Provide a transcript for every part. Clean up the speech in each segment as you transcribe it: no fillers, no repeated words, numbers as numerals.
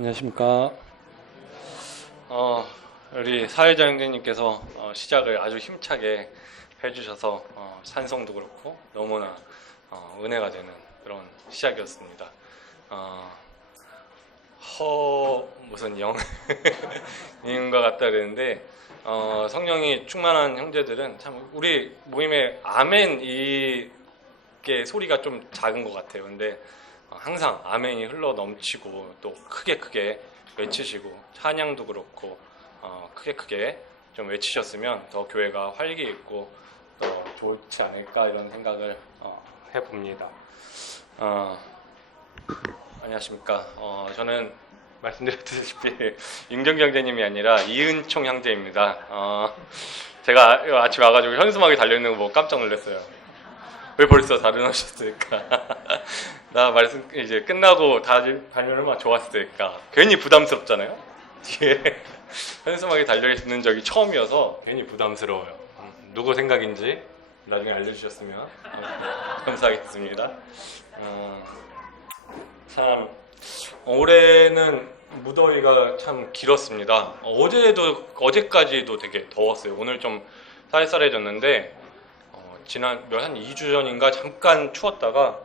안녕하십니까. 우리 사회자 형제님께서 시작을 아주 힘차게 해주셔서 찬송도 그렇고 너무나 은혜가 되는 그런 시작이었습니다. 무슨 영인과 같다 그랬는데 성령이 충만한 형제들은 참 우리 모임의 아멘 이게 소리가 좀 작은 것 같아요. 근데 항상 아멘이 흘러 넘치고 또 크게 외치시고 찬양도 그렇고 크게 좀 외치셨으면 더 교회가 활기 있고 더 좋지 않을까 이런 생각을 해봅니다. 안녕하십니까. 저는 말씀드렸다시피 윤경경 형제님이 아니라 이은총 형제입니다. 제가 아침에 와가지고 현수막이 달려있는 거 보고 깜짝 놀랐어요. 왜 벌써 다른 오셨을까? 나 말씀 이제 끝나고 다들 다니면 얼마나 좋았을까? 괜히 부담스럽잖아요. 뒤에 현수막이 달려 있는 적이 처음이어서 괜히 부담스러워요. 누구 생각인지 나중에 알려주셨으면 감사하겠습니다. 참 올해는 무더위가 참 길었습니다. 어제까지도 되게 더웠어요. 오늘 좀 쌀쌀해졌는데 지난 한 2주 전인가 잠깐 추웠다가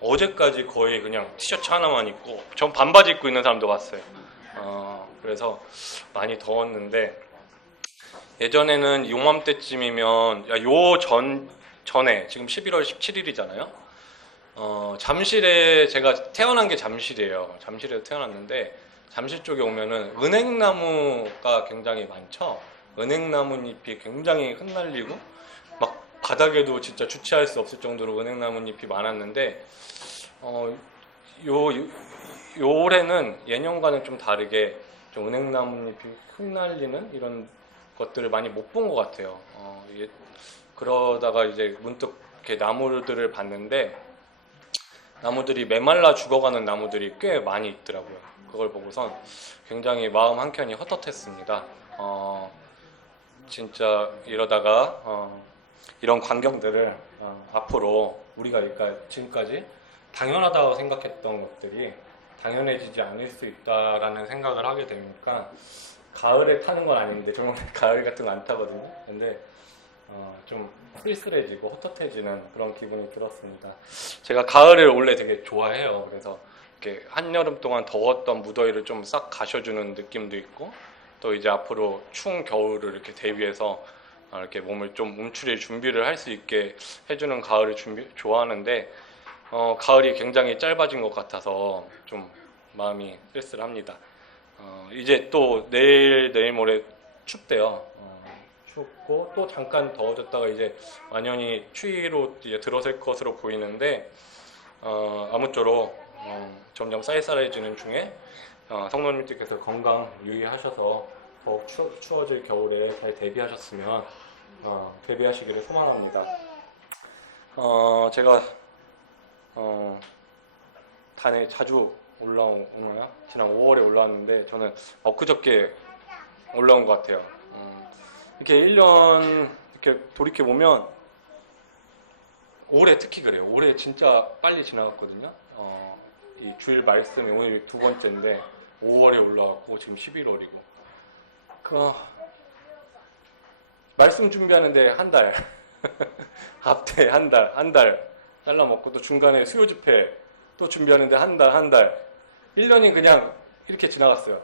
어제까지 거의 그냥 티셔츠 하나만 입고 전 반바지 입고 있는 사람도 봤어요. 그래서 많이 더웠는데 예전에는 요맘때쯤이면 전에 지금 11월 17일이잖아요. 잠실에 제가 태어난 게 잠실이에요. 잠실에서 태어났는데 잠실 쪽에 오면은 은행나무가 굉장히 많죠. 은행나무잎이 굉장히 흩날리고 막 바닥에도 진짜 주체할 수 없을 정도로 은행나무잎이 많았는데 요 올해는 예년과는 좀 다르게 좀 은행나무잎이 흩날리는 이런 것들을 많이 못 본 것 같아요. 그러다가 이제 문득 이렇게 나무들을 봤는데 나무들이 메말라 죽어가는 나무들이 꽤 많이 있더라고요. 그걸 보고선 굉장히 마음 한켠이 헛헛했습니다. 진짜 이러다가 이런 광경들을 앞으로 우리가 그러니까 지금까지 당연하다고 생각했던 것들이 당연해지지 않을 수 있다라는 생각을 하게 되니까 가을에 타는 건 아닌데 저는 가을 같은 거 안 타거든요. 근데 좀 쓸쓸해지고 헛헛해지는 그런 기분이 들었습니다. 제가 가을을 원래 되게 좋아해요. 그래서 이렇게 한여름 동안 더웠던 무더위를 좀 싹 가셔주는 느낌도 있고 또 이제 앞으로 추운 겨울을 이렇게 대비해서 이렇게 몸을 좀 움츠릴 준비를 할 수 있게 해주는 가을을 좋아하는데 가을이 굉장히 짧아진 것 같아서 좀 마음이 쓸쓸합니다. 이제 또 내일 모레 춥대요. 춥고 또 잠깐 더워졌다가 이제 완연히 추위로 이제 들어설 것으로 보이는데 아무쪼록 점점 쌀쌀해지는 중에 성도님들께서 건강 유의하셔서 더욱 추워질 겨울에 잘 대비하셨으면 대비하시기를 소망합니다. 제가 단에 자주 올라오나요? 지난 5월에 올라왔는데 저는 엊그저께 올라온 것 같아요. 이렇게 1년 이렇게 돌이켜 보면 올해 특히 그래요. 올해 진짜 빨리 지나갔거든요. 이 주일 말씀이 오늘 두 번째인데 5월에 올라왔고 지금 11월이고 말씀 준비하는데 한 달 앞에 한 달 잘라먹고 또 중간에 수요 집회 또 준비하는데 한 달 1년이 그냥 이렇게 지나갔어요.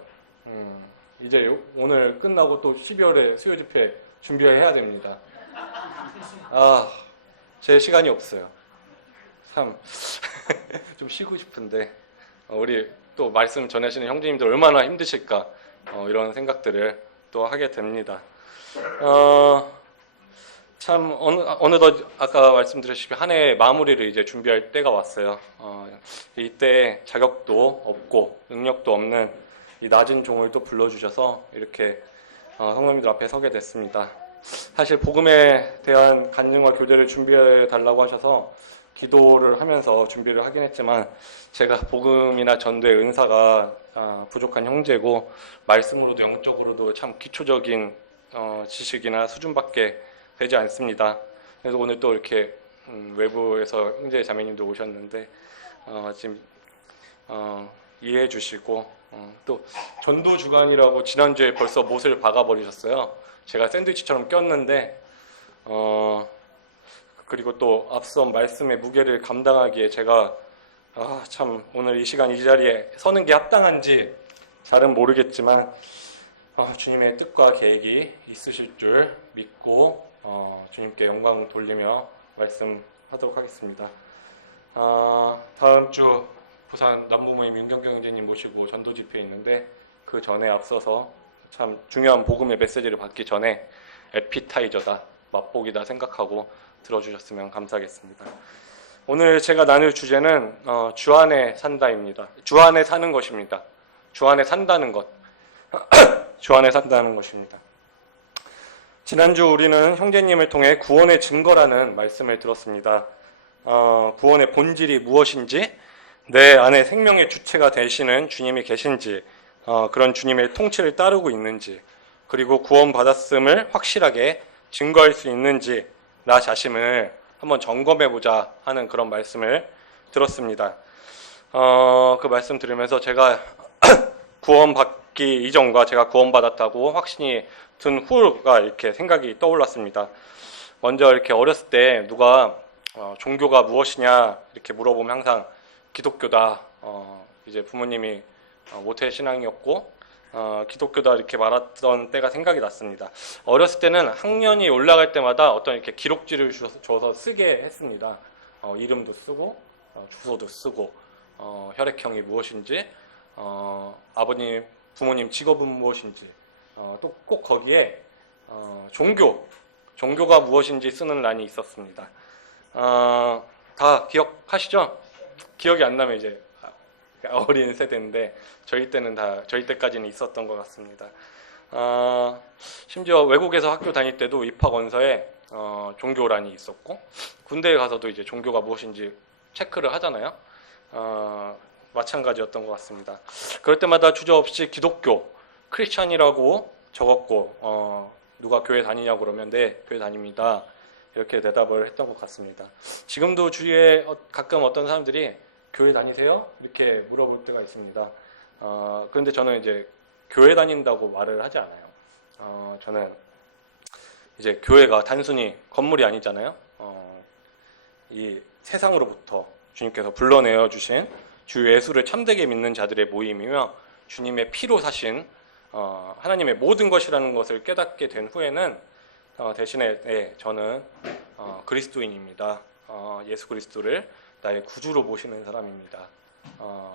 이제 오늘 끝나고 또 12월에 수요 집회 준비해야 됩니다. 제 시간이 없어요. 참 좀 쉬고 싶은데 우리 또 말씀 전하시는 형제님들 얼마나 힘드실까 이런 생각들을 또 하게 됩니다. 참 어느덧 아까 말씀드렸다시피 한 해의 마무리를 이제 준비할 때가 왔어요. 이때 자격도 없고 능력도 없는 이 낮은 종을 또 불러주셔서 이렇게 성도님들 앞에 서게 됐습니다. 사실 복음에 대한 간증과 교제를 준비해 달라고 하셔서 기도를 하면서 준비를 하긴 했지만 제가 복음이나 전도의 은사가 부족한 형제고 말씀으로도 영적으로도 참 기초적인 지식이나 수준밖에 되지 않습니다. 그래서 오늘 또 이렇게 외부에서 형제 자매님도 오셨는데 지금 이해해 주시고 또 전도 주간이라고 지난주에 벌써 못을 박아버리셨어요. 제가 샌드위치처럼 꼈는데 그리고 또 앞서 말씀의 무게를 감당하기에 제가 참 오늘 이 시간 이 자리에 서는 게 합당한지 잘은 모르겠지만 주님의 뜻과 계획이 있으실 줄 믿고 주님께 영광 돌리며 말씀하도록 하겠습니다. 다음 주 부산 남부모임 윤경경 형제님 모시고 전도 집회에 있는데 그 전에 앞서서 참 중요한 복음의 메시지를 받기 전에 에피타이저다, 맛보기다 생각하고 들어주셨으면 감사하겠습니다. 오늘 제가 나눌 주제는 주 안에 산다입니다. 주 안에 사는 것입니다. 주 안에 산다는 것. 주 안에 산다는 것입니다. 지난주 우리는 형제님을 통해 구원의 증거라는 말씀을 들었습니다. 구원의 본질이 무엇인지, 내 안에 생명의 주체가 되시는 주님이 계신지, 그런 주님의 통치를 따르고 있는지, 그리고 구원받았음을 확실하게 증거할 수 있는지 나 자신을 한번 점검해보자 하는 그런 말씀을 들었습니다. 그 말씀 들으면서 제가 구원받기 이전과 제가 구원받았다고 확신이 든 후가 이렇게 생각이 떠올랐습니다. 먼저 이렇게 어렸을 때 누가 종교가 무엇이냐 이렇게 물어보면 항상 기독교다. 이제 부모님이 모태 신앙이었고 기독교다 이렇게 말했던 때가 생각이 났습니다. 어렸을 때는 학년이 올라갈 때마다 어떤 이렇게 기록지를 줘서 쓰게 했습니다. 이름도 쓰고 주소도 쓰고 혈액형이 무엇인지 아버님 부모님 직업은 무엇인지 또 꼭 거기에 종교가 무엇인지 쓰는 란이 있었습니다. 다 기억하시죠? 기억이 안 나면 이제 어린 세대인데 저희 때까지는 있었던 것 같습니다. 심지어 외국에서 학교 다닐 때도 입학 원서에 종교란이 있었고 군대에 가서도 이제 종교가 무엇인지 체크를 하잖아요. 마찬가지였던 것 같습니다. 그럴 때마다 주저없이 기독교, 크리스찬이라고 적었고 누가 교회 다니냐고 그러면 네, 교회 다닙니다. 이렇게 대답을 했던 것 같습니다. 지금도 주위에 가끔 어떤 사람들이 교회 다니세요? 이렇게 물어볼 때가 있습니다. 그런데 저는 이제 교회 다닌다고 말을 하지 않아요. 저는 이제 교회가 단순히 건물이 아니잖아요. 이 세상으로부터 주님께서 불러내어 주신 주 예수를 참되게 믿는 자들의 모임이며 주님의 피로 사신 하나님의 모든 것이라는 것을 깨닫게 된 후에는 대신에 저는 그리스도인입니다. 예수 그리스도를 나의 구주로 모시는 사람입니다.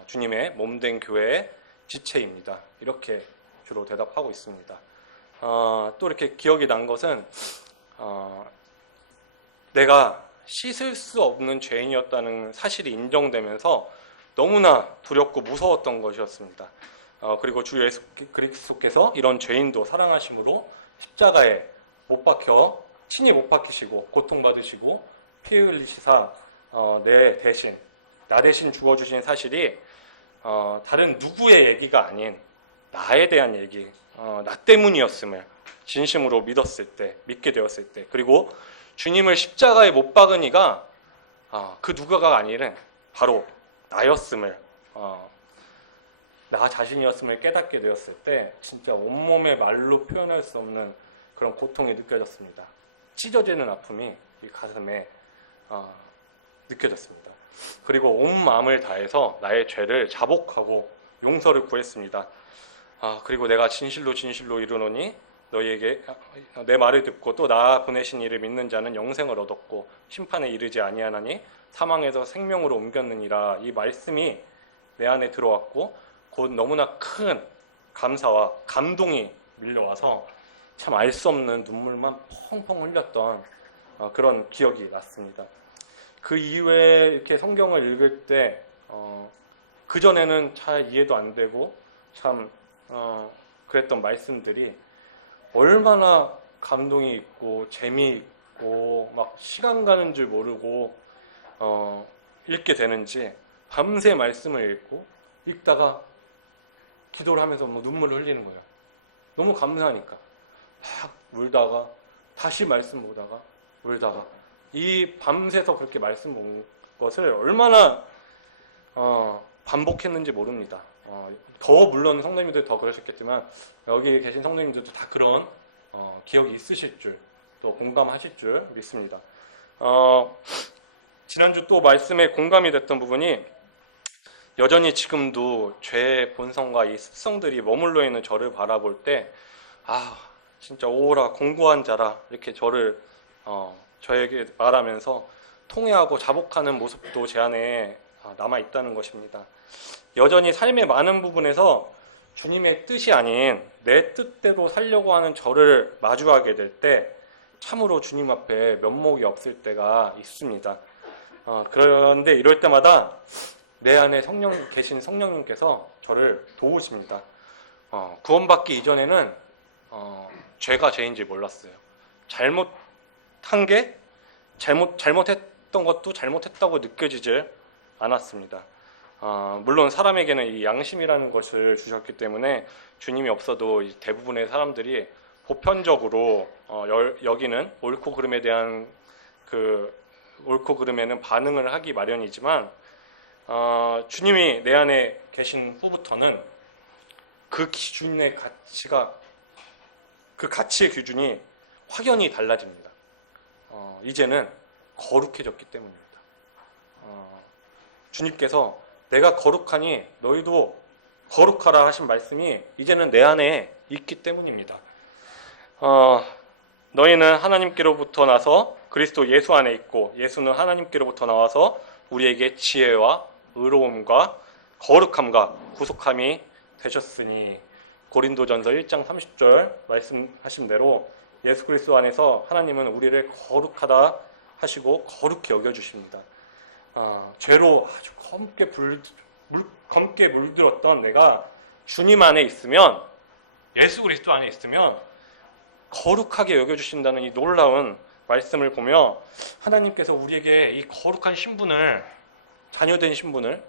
주님의 몸된 교회의 지체입니다. 이렇게 주로 대답하고 있습니다. 또 이렇게 기억이 난 것은 내가 씻을 수 없는 죄인이었다는 사실이 인정되면서 너무나 두렵고 무서웠던 것이었습니다. 그리고 주 예수 그리스도께서 이런 죄인도 사랑하심으로 십자가에 못 박혀 친히 못 박히시고 고통받으시고 피 흘리시사 나 대신 죽어주신 사실이 다른 누구의 얘기가 아닌 나에 대한 얘기, 나 때문이었음을 진심으로 믿게 되었을 때, 그리고 주님을 십자가에 못 박은 이가 그 누가가 아니라 바로 나였음을, 나 자신이었음을 깨닫게 되었을 때 진짜 온몸에 말로 표현할 수 없는 그런 고통이 느껴졌습니다. 찢어지는 아픔이 이 가슴에 느껴졌습니다. 그리고 온 마음을 다해서 나의 죄를 자복하고 용서를 구했습니다. 그리고 내가 진실로 이르노니 너희에게 내 말을 듣고 또 나 보내신 이를 믿는 자는 영생을 얻었고 심판에 이르지 아니하나니 사망에서 생명으로 옮겼느니라. 이 말씀이 내 안에 들어왔고 곧 너무나 큰 감사와 감동이 밀려와서 참 알 수 없는 눈물만 펑펑 흘렸던 그런 기억이 났습니다. 그 이후에 이렇게 성경을 읽을 때 그전에는 잘 이해도 안 되고 참 그랬던 말씀들이 얼마나 감동이 있고 재미있고 막 시간 가는 줄 모르고 읽게 되는지 밤새 말씀을 읽다가 기도를 하면서 눈물을 흘리는 거예요. 너무 감사하니까 막 울다가 다시 말씀 보다가 울다가 이 밤새서 그렇게 말씀 본 것을 얼마나 반복했는지 모릅니다. 더 물론 성도님들 더 그러셨겠지만 여기 계신 성도님들도 다 그런 기억이 있으실 줄, 또 공감하실 줄 믿습니다. 지난주 또 말씀에 공감이 됐던 부분이 여전히 지금도 죄의 본성과 이 습성들이 머물러 있는 저를 바라볼 때 진짜 오라 공고한 자라 이렇게 저를 저에게 말하면서 통회하고 자복하는 모습도 제 안에 남아 있다는 것입니다. 여전히 삶의 많은 부분에서 주님의 뜻이 아닌 내 뜻대로 살려고 하는 저를 마주하게 될 때 참으로 주님 앞에 면목이 없을 때가 있습니다. 그런데 이럴 때마다 내 안에 계신 성령님께서 저를 도우십니다. 구원받기 이전에는 죄가 죄인지 몰랐어요. 잘못한 게 잘못했던 것도 잘못했다고 느껴지질 않았습니다. 물론 사람에게는 이 양심이라는 것을 주셨기 때문에 주님이 없어도 대부분의 사람들이 보편적으로 여기는 옳고 그름에 대한 옳고 그름에는 반응을 하기 마련이지만 주님이 내 안에 계신 후부터는 그 기준의 그 가치의 기준이 확연히 달라집니다. 이제는 거룩해졌기 때문입니다. 주님께서 내가 거룩하니 너희도 거룩하라 하신 말씀이 이제는 내 안에 있기 때문입니다. 너희는 하나님께로부터 나서 그리스도 예수 안에 있고 예수는 하나님께로부터 나와서 우리에게 지혜와 의로움과 거룩함과 구속함이 되셨으니 고린도전서 1장 30절 말씀하신 대로 예수 그리스도 안에서 하나님은 우리를 거룩하다 하시고 거룩히 여겨주십니다. 죄로 아주 검게 물들었던 내가 주님 안에 있으면, 예수 그리스도 안에 있으면 거룩하게 여겨주신다는 이 놀라운 말씀을 보며 하나님께서 우리에게 이 거룩한 신분을, 자녀된 신분을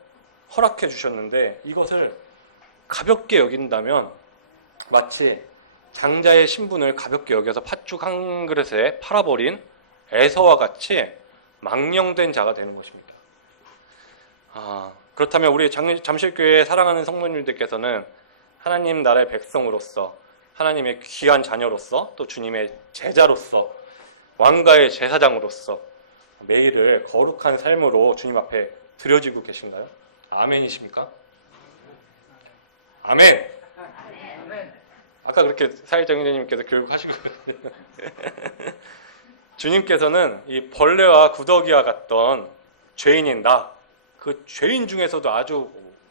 허락해 주셨는데 이것을 가볍게 여긴다면 마치 장자의 신분을 가볍게 여겨서 팥죽 한 그릇에 팔아버린 에서와 같이 망령된 자가 되는 것입니다. 그렇다면 우리 잠실교회 사랑하는 성도님들께서는 하나님 나라의 백성으로서, 하나님의 귀한 자녀로서, 또 주님의 제자로서, 왕가의 제사장으로서 매일을 거룩한 삶으로 주님 앞에 드려지고 계신가요? 아멘이십니까? 아멘! 아까 그렇게 사회정의자님께서 교육하시거든요. 주님께서는 이 벌레와 구더기와 같던 죄인인 나, 그 죄인 중에서도 아주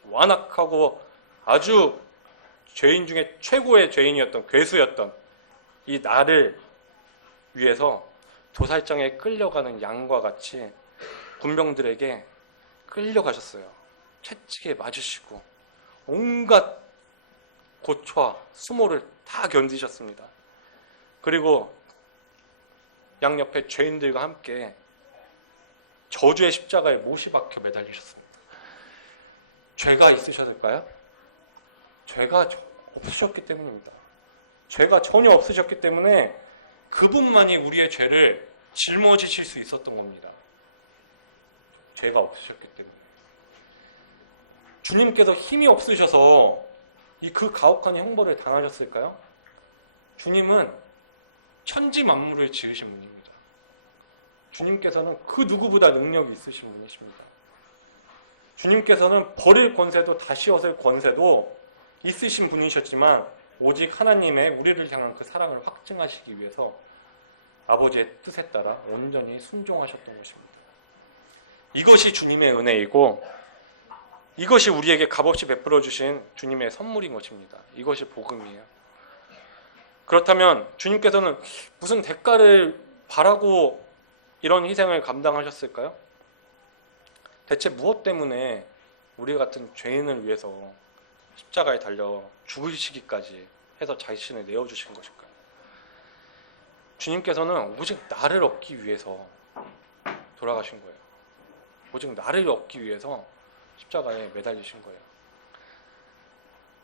완악하고 아주 죄인 중에 최고의 죄인이었던, 괴수였던 이 나를 위해서 도살장에 끌려가는 양과 같이 군병들에게 끌려가셨어요. 채찍에 맞으시고 온갖 고초와 수모를 다 견디셨습니다. 그리고 양옆에 죄인들과 함께 저주의 십자가에 못이 박혀 매달리셨습니다. 죄가 있으셨을까요? 죄가 없으셨기 때문입니다. 죄가 전혀 없으셨기 때문에 그분만이 우리의 죄를 짊어지실 수 있었던 겁니다. 죄가 없으셨기 때문에. 주님께서 힘이 없으셔서 그 가혹한 형벌을 당하셨을까요? 주님은 천지 만물을 지으신 분입니다. 주님께서는 그 누구보다 능력이 있으신 분이십니다. 주님께서는 버릴 권세도 다시 얻을 권세도 있으신 분이셨지만 오직 하나님의 우리를 향한 그 사랑을 확증하시기 위해서 아버지의 뜻에 따라 온전히 순종하셨던 것입니다. 이것이 주님의 은혜이고 이것이 우리에게 값없이 베풀어 주신 주님의 선물인 것입니다. 이것이 복음이에요. 그렇다면 주님께서는 무슨 대가를 바라고 이런 희생을 감당하셨을까요? 대체 무엇 때문에 우리 같은 죄인을 위해서 십자가에 달려 죽으시기까지 해서 자신을 내어주신 것일까요? 주님께서는 오직 나를 얻기 위해서 돌아가신 거예요. 오직 나를 얻기 위해서 십자가에 매달리신 거예요.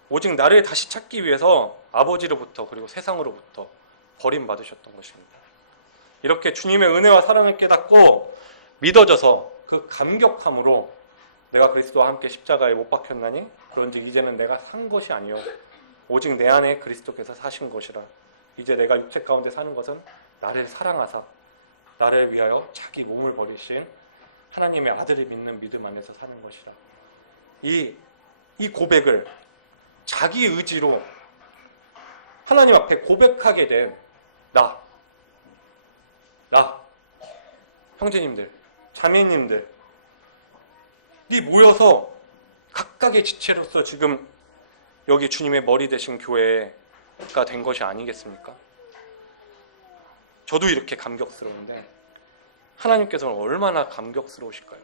오직 나를 다시 찾기 위해서 아버지로부터 그리고 세상으로부터 버림받으셨던 것입니다. 이렇게 주님의 은혜와 사랑을 깨닫고 믿어져서 그 감격함으로 내가 그리스도와 함께 십자가에 못 박혔나니 그런즉 이제는 내가 산 것이 아니요 오직 내 안에 그리스도께서 사신 것이라. 이제 내가 육체 가운데 사는 것은 나를 사랑하사 나를 위하여 자기 몸을 버리신 하나님의 아들을 믿는 믿음 안에서 사는 것이라. 이 고백을 자기 의지로 하나님 앞에 고백하게 된 나 형제님들, 자매님들 모여서 각각의 지체로서 지금 여기 주님의 머리 되신 교회가 된 것이 아니겠습니까? 저도 이렇게 감격스러운데 하나님께서는 얼마나 감격스러우실까요?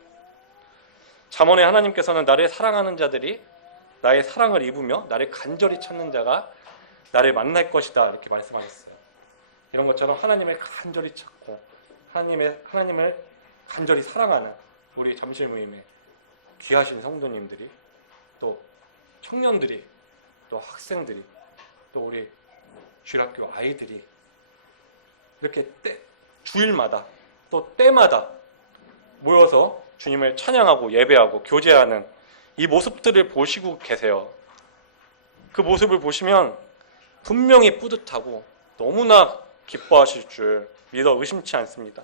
잠언에 하나님께서는 나를 사랑하는 자들이 나의 사랑을 입으며 나를 간절히 찾는 자가 나를 만날 것이다 이렇게 말씀하셨어요. 이런 것처럼 하나님을 간절히 찾고 하나님을 간절히 사랑하는 우리 잠실모임의 귀하신 성도님들이, 또 청년들이, 또 학생들이, 또 우리 주일학교 아이들이 이렇게 주일마다 또 때마다 모여서 주님을 찬양하고 예배하고 교제하는 이 모습들을 보시고 계세요. 그 모습을 보시면 분명히 뿌듯하고 너무나 기뻐하실 줄 믿어 의심치 않습니다.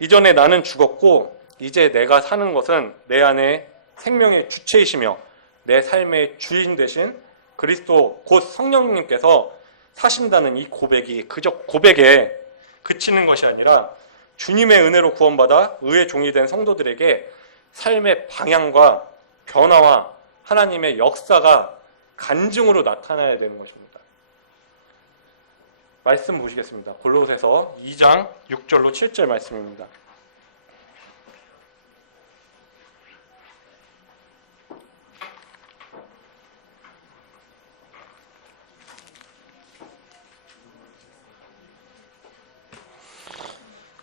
이전에 나는 죽었고 이제 내가 사는 것은 내 안에 생명의 주체이시며 내 삶의 주인 되신 그리스도 곧 성령님께서 사신다는 이 고백이 그저 고백에 그치는 것이 아니라 주님의 은혜로 구원받아 의의 종이 된 성도들에게 삶의 방향과 변화와 하나님의 역사가 간증으로 나타나야 되는 것입니다. 말씀 보시겠습니다. 골로새서 2장 6절로 7절 말씀입니다.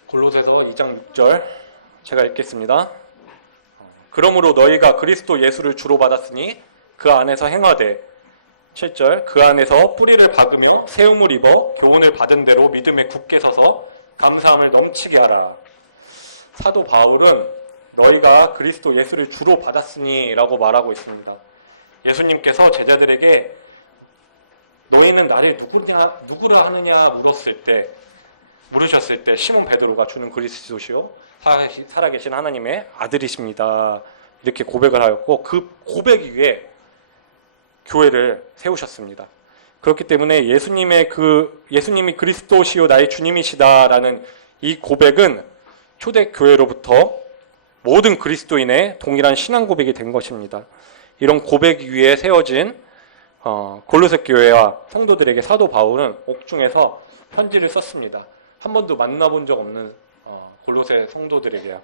골로새서 2장 6절 제가 읽겠습니다. 그러므로 너희가 그리스도 예수를 주로 받았으니 그 안에서 행하되 7절 그 안에서 뿌리를 박으며 세움을 입어 교훈을 받은 대로 믿음에 굳게 서서 감사함을 넘치게 하라. 사도 바울은 너희가 그리스도 예수를 주로 받았으니 라고 말하고 있습니다. 예수님께서 제자들에게 너희는 나를 누구라 하느냐 물으셨을 때 시몬 베드로가 주는 그리스도시요 살아계신 하나님의 아들이십니다. 이렇게 고백을 하였고 그 고백 위에 교회를 세우셨습니다. 그렇기 때문에 예수님이 그리스도시요 나의 주님이시다라는 이 고백은 초대교회로부터 모든 그리스도인의 동일한 신앙 고백이 된 것입니다. 이런 고백 위에 세워진 골로새 교회와 성도들에게 사도 바울은 옥중에서 편지를 썼습니다. 한 번도 만나본 적 없는 골로새 성도들에게요.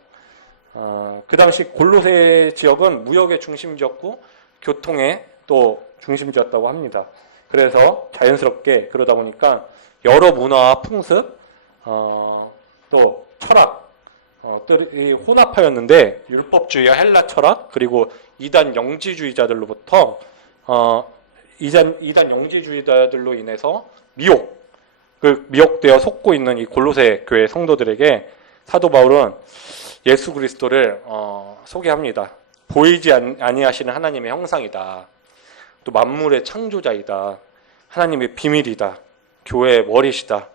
그 당시 골로새 지역은 무역의 중심지였고 교통의 또 중심지였다고 합니다. 그래서 자연스럽게 그러다 보니까 여러 문화와 풍습, 또 철학, 이 혼합하였는데 율법주의와 헬라 철학 그리고 이단 영지주의자들로부터 이단 영지주의자들로 인해서 미혹되어 속고 있는 이 골로새 교회 성도들에게 사도 바울은 예수 그리스도를 소개합니다. 보이지 아니하시는 하나님의 형상이다. 또 만물의 창조자이다. 하나님의 비밀이다. 교회의 머리시다.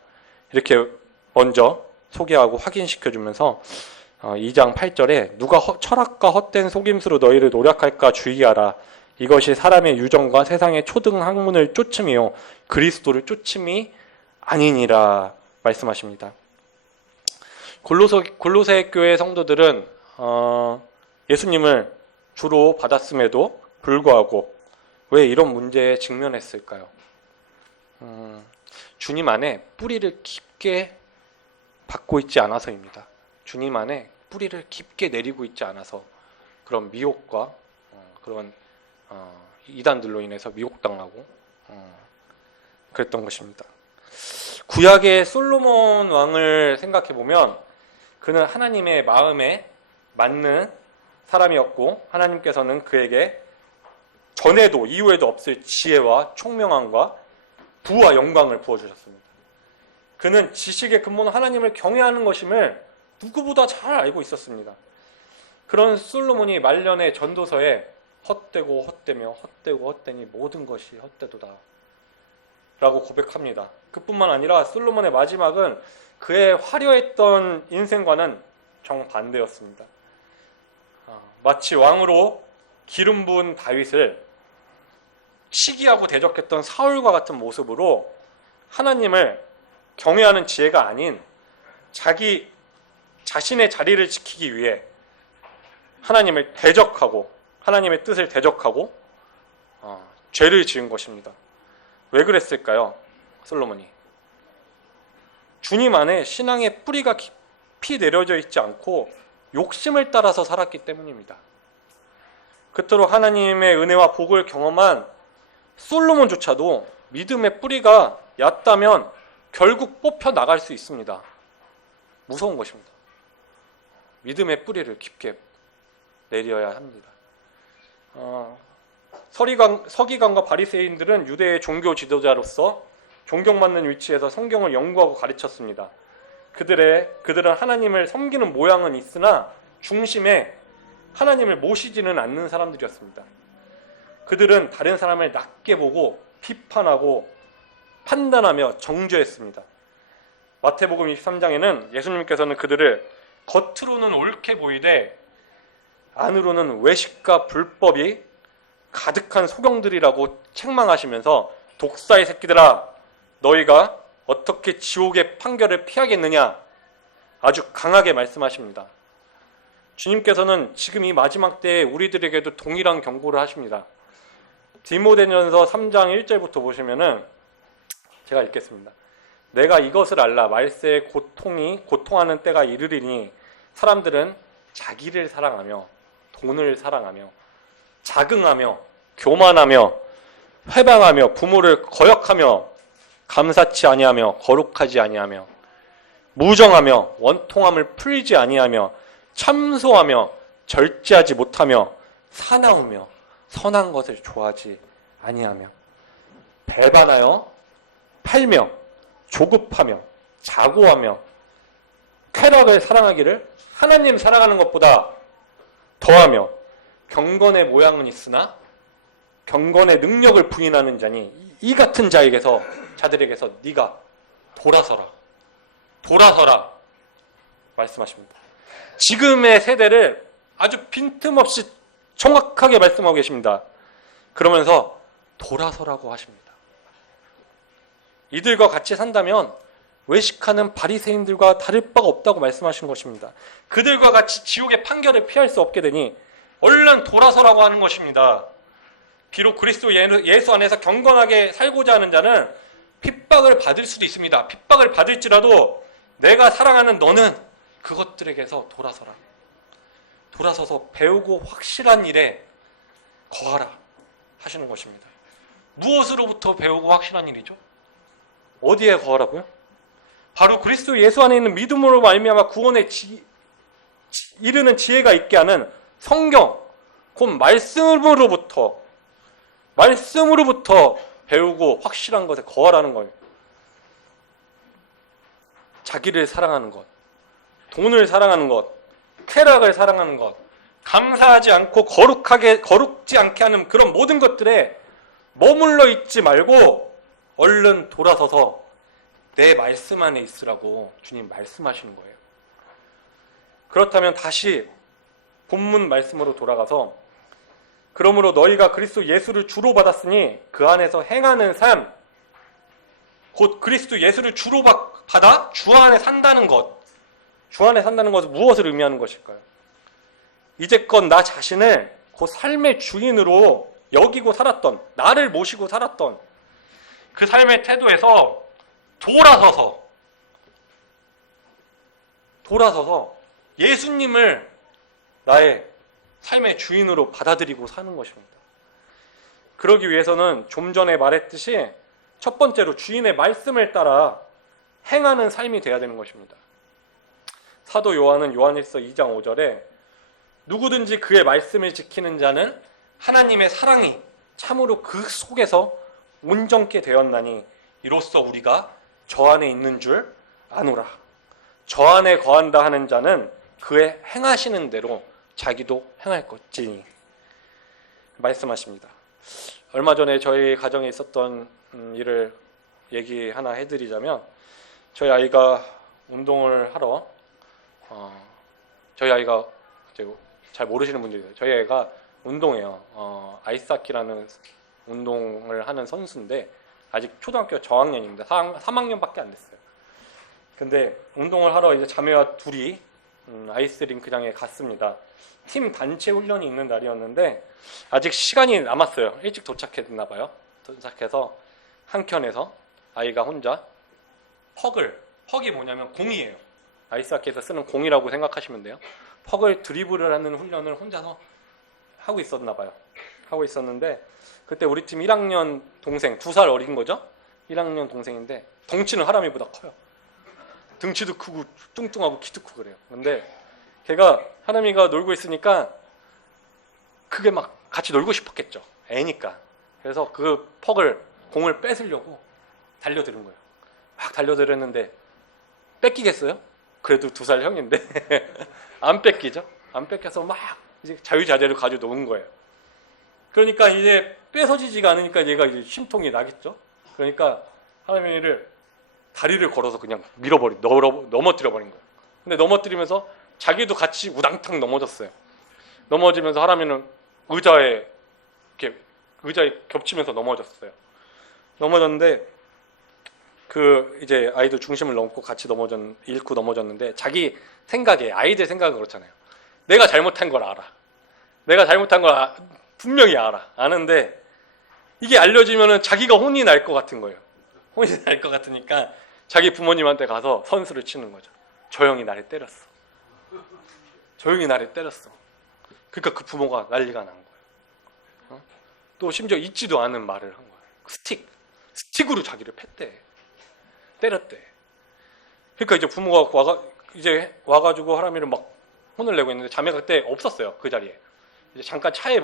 이렇게 먼저 소개하고 확인시켜주면서 2장 8절에 누가 철학과 헛된 속임수로 너희를 노력할까 주의하라. 이것이 사람의 유정과 세상의 초등 학문을 쫓음이요 그리스도를 쫓음이 아니니라 말씀하십니다. 골로새 교회 성도들은 예수님을 주로 받았음에도 불구하고 왜 이런 문제에 직면했을까요? 주님 안에 뿌리를 깊게 받고 있지 않아서입니다. 주님 안에 뿌리를 깊게 내리고 있지 않아서 그런 미혹과 그런 이단들로 인해서 미혹당하고 그랬던 것입니다. 구약의 솔로몬 왕을 생각해 보면 그는 하나님의 마음에 맞는 사람이었고 하나님께서는 그에게 전에도 이후에도 없을 지혜와 총명함과 부와 영광을 부어주셨습니다. 그는 지식의 근본 하나님을 경외하는 것임을 누구보다 잘 알고 있었습니다. 그런 솔로몬이 말년의 전도서에 헛되고 헛되며 헛되고 헛되니 모든 것이 헛되도다 라고 고백합니다. 그뿐만 아니라 솔로몬의 마지막은 그의 화려했던 인생과는 정반대였습니다. 마치 왕으로 기름 부은 다윗을 시기하고 대적했던 사울과 같은 모습으로 하나님을 경외하는 지혜가 아닌 자기 자신의 자리를 지키기 위해 하나님을 대적하고 하나님의 뜻을 대적하고 죄를 지은 것입니다. 왜 그랬을까요? 솔로몬이 주님 안에 신앙의 뿌리가 깊이 내려져 있지 않고 욕심을 따라서 살았기 때문입니다. 그토록 하나님의 은혜와 복을 경험한 솔로몬조차도 믿음의 뿌리가 얕다면 결국 뽑혀 나갈 수 있습니다. 무서운 것입니다. 믿음의 뿌리를 깊게 내려야 합니다. 서기관과 바리새인들은 유대의 종교 지도자로서 존경받는 위치에서 성경을 연구하고 가르쳤습니다. 그들은 하나님을 섬기는 모양은 있으나 중심에 하나님을 모시지는 않는 사람들이었습니다. 그들은 다른 사람을 낮게 보고 비판하고 판단하며 정죄했습니다. 마태복음 23장에는 예수님께서는 그들을 겉으로는 옳게 보이되 안으로는 외식과 불법이 가득한 소경들이라고 책망하시면서 독사의 새끼들아 너희가 어떻게 지옥의 판결을 피하겠느냐 아주 강하게 말씀하십니다. 주님께서는 지금 이 마지막 때에 우리들에게도 동일한 경고를 하십니다. 디모데전서 3장 1절부터 보시면은 제가 읽겠습니다. 내가 이것을 알라 말세의 고통하는 때가 이르리니 사람들은 자기를 사랑하며 돈을 사랑하며 자긍하며 교만하며 회방하며 부모를 거역하며 감사치 아니하며 거룩하지 아니하며 무정하며 원통함을 풀지 아니하며 참소하며 절제하지 못하며 사나우며 선한 것을 좋아하지 아니하며 배반하여 팔며 조급하며 자고하며 쾌락을 사랑하기를 하나님 사랑하는 것보다 더하며 경건의 모양은 있으나 경건의 능력을 부인하는 자니 이 같은 자들에게서 네가 돌아서라 말씀하십니다. 지금의 세대를 아주 빈틈없이 정확하게 말씀하고 계십니다. 그러면서 돌아서라고 하십니다. 이들과 같이 산다면 외식하는 바리새인들과 다를 바가 없다고 말씀하신 것입니다. 그들과 같이 지옥의 판결을 피할 수 없게 되니 얼른 돌아서라고 하는 것입니다. 비록 그리스도 예수 안에서 경건하게 살고자 하는 자는 핍박을 받을 수도 있습니다. 핍박을 받을지라도 내가 사랑하는 너는 그것들에게서 돌아서라. 돌아서서 배우고 확실한 일에 거하라 하시는 것입니다. 무엇으로부터 배우고 확실한 일이죠? 어디에 거하라고요? 바로 그리스도 예수 안에 있는 믿음으로 말미암아 구원에 이르는 지혜가 있게 하는 성경, 곧 말씀으로부터 배우고 확실한 것에 거하라는 거예요. 자기를 사랑하는 것, 돈을 사랑하는 것, 쾌락을 사랑하는 것, 감사하지 않고 거룩지 않게 하는 그런 모든 것들에 머물러 있지 말고 얼른 돌아서서 내 말씀 안에 있으라고 주님 말씀하시는 거예요. 그렇다면 다시 본문 말씀으로 돌아가서 그러므로 너희가 그리스도 예수를 주로 받았으니 그 안에서 행하는 삶, 곧 그리스도 예수를 주로 받아 주 안에 산다는 것, 주 안에 산다는 것은 무엇을 의미하는 것일까요? 이제껏 나 자신을 그 삶의 주인으로 여기고 살았던, 나를 모시고 살았던 그 삶의 태도에서 돌아서서 예수님을 나의 삶의 주인으로 받아들이고 사는 것입니다. 그러기 위해서는 좀 전에 말했듯이 첫 번째로 주인의 말씀을 따라 행하는 삶이 되어야 되는 것입니다. 사도 요한은 요한일서 2장 5절에 누구든지 그의 말씀을 지키는 자는 하나님의 사랑이 참으로 그 속에서 온전케 되었나니 이로써 우리가 저 안에 있는 줄 아노라. 저 안에 거한다 하는 자는 그의 행하시는 대로 자기도 행할 것이니 말씀하십니다. 얼마 전에 저희 가정에 있었던 일을 얘기 하나 해드리자면, 저희 아이가 운동을 하러 저희 아이가 이제 잘 모르시는 분들이 있어요. 저희 애가 운동해요. 아이스하키라는 운동을 하는 선수인데 아직 초등학교 저학년입니다. 3학년밖에 안 됐어요. 근데 운동을 하러 이제 자매와 둘이 아이스링크장에 갔습니다. 팀 단체 훈련이 있는 날이었는데 아직 시간이 남았어요. 일찍 도착했나 봐요. 도착해서 한켠에서 아이가 혼자 퍽이 뭐냐면 공이에요. 아이스하키에서 쓰는 공이라고 생각하시면 돼요. 퍽을 드리블을 하는 훈련을 혼자서 하고 있었나 봐요. 하고 있었는데 그때 우리 팀 1학년 동생, 2살 어린 거죠? 1학년 동생인데 덩치는 하람이보다 커요. 등치도 크고 뚱뚱하고 키도 크고 그래요. 근데 걔가 하람이가 놀고 있으니까 그게 막 같이 놀고 싶었겠죠. 애니까. 그래서 그 공을 뺏으려고 달려드는 거예요. 막 달려들었는데 뺏기겠어요? 그래도 2살 형인데 안 뺏기죠. 안 뺏겨서 막 이제 자유자재를 가지고 노는 거예요. 그러니까 이제 뺏어지지가 않으니까 얘가 이제 심통이 나겠죠. 그러니까 하람이를 다리를 걸어서 그냥 넘어뜨려 버린 거예요. 근데 넘어뜨리면서 자기도 같이 우당탕 넘어졌어요. 넘어지면서 하람이는 의자에 겹치면서 넘어졌어요. 넘어졌는데 그 이제 아이도 중심을 넘고 같이 잃고 넘어졌는데 자기 생각에, 아이들 생각은 그렇잖아요. 내가 잘못한 걸 알아. 내가 잘못한 걸 분명히 아는데 이게 알려지면은 자기가 혼이 날 것 같은 거예요. 혼이 날 것 같으니까 자기 부모님한테 가서 선수를 치는 거죠. 저 형이 나를 때렸어. 저 형이 나를 때렸어. 그러니까 그 부모가 난리가 난 거예요. 또 심지어 잊지도 않은 말을 한 거예요. 스틱으로 자기를 팼대. 때렸대. 그러니까 이제 부모가 와가지고 하람이를 막 혼을 내고 있는데 자매가 그때 없었어요. 그 자리에. 이제 잠깐 차에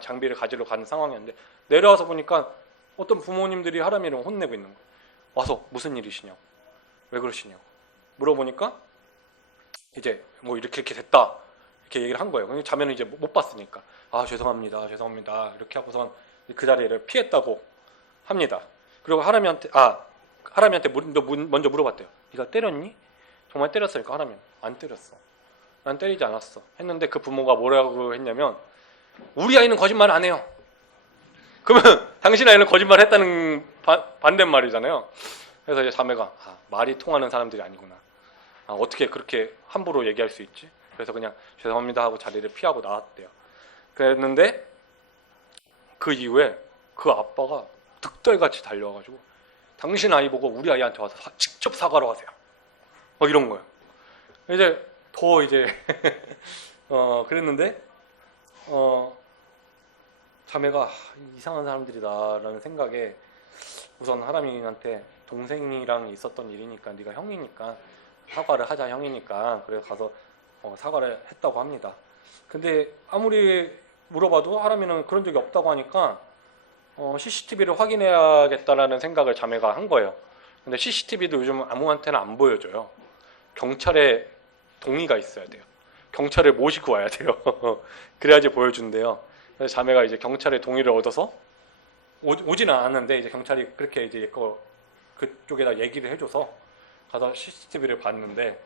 장비를 가지러 가는 상황이었는데 내려와서 보니까 어떤 부모님들이 하람이를 혼내고 있는 거예요. 와서 무슨 일이시냐고, 왜 그러시냐고 물어보니까 이제 뭐 이렇게 됐다 이렇게 얘기를 한 거예요. 자매는 이제 못 봤으니까 죄송합니다 이렇게 하고선 그 자리를 피했다고 합니다. 그리고 하람이한테 먼저 물어봤대요. 네가 때렸니? 정말 때렸으니까 하람이 안 때렸어. 난 때리지 않았어. 했는데 그 부모가 뭐라고 했냐면 우리 아이는 거짓말 안 해요. 그러면 당신 아이는 거짓말 했다는 반대말이잖아요. 그래서 이제 자매가 말이 통하는 사람들이 아니구나. 어떻게 그렇게 함부로 얘기할 수 있지? 그래서 그냥 죄송합니다 하고 자리를 피하고 나왔대요. 그랬는데 그 이후에 그 아빠가 득달같이 달려와가지고 당신 아이 보고 우리 아이한테 와서 직접 사과로 하세요. 막 이런 거예요. 이제 그랬는데 자매가 이상한 사람들이다라는 생각에 우선 하람이한테 동생이랑 있었던 일이니까 네가 형이니까 사과를 하자, 형이니까. 그래서 가서 사과를 했다고 합니다. 근데 아무리 물어봐도 하람이는 그런 적이 없다고 하니까 CCTV를 확인해야겠다라는 생각을 자매가 한 거예요. 근데 CCTV도 요즘 아무한테나 안 보여줘요. 경찰의 동의가 있어야 돼요. 경찰을 모시고 와야 돼요. 그래야지 보여준대요. 그래서 자매가 이제 경찰의 동의를 얻어서 오지는 않았는데 이제 경찰이 그렇게 이제 그쪽에다 얘기를 해줘서 가서 CCTV를 봤는데